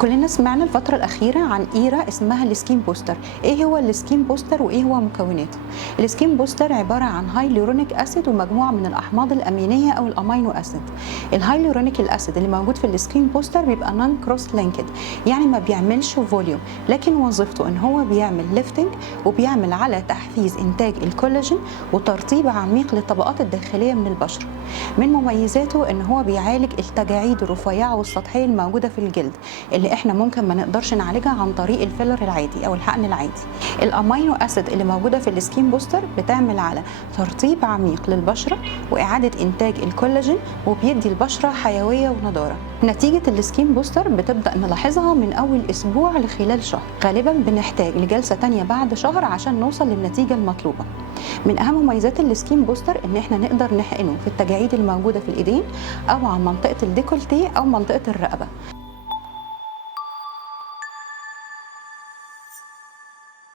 كلنا سمعنا الفترة الأخيرة عن إيرا اسمها السكين بوستر. إيه هو السكين بوستر وإيه هو مكوناته؟ السكين بوستر عبارة عن هايلورونيك أسيد ومجموعة من الأحماض الأمينية أو الأمينو أسيد. الهايلورونيك الأسيد اللي موجود في السكين بوستر بيبقى نون كروس لينكد، يعني ما بيعملش فوليوم، لكن وظيفته إن هو بيعمل ليفتنج وبيعمل على تحفيز إنتاج الكولاجين وترطيب عميق للطبقات الداخلية من البشرة. من مميزاته إن هو بيعالج التجاعيد الرفيعة والسطحية الموجودة في الجلد اللي احنا ممكن ما نقدرش نعالجها عن طريق الفيلر العادي او الحقن العادي. الامينو اسيد اللي موجوده في السكين بوستر بتعمل على ترطيب عميق للبشره واعاده انتاج الكولاجين وبيدي البشره حيويه ونضاره. نتيجه السكين بوستر بتبدا نلاحظها من اول اسبوع لخلال شهر، غالبا بنحتاج لجلسه تانية بعد شهر عشان نوصل للنتيجه المطلوبه. من اهم مميزات السكين بوستر ان احنا نقدر نحقنه في التجاعيد الموجوده في الايدين او عن منطقه الديكولتيه او منطقه الرقبه.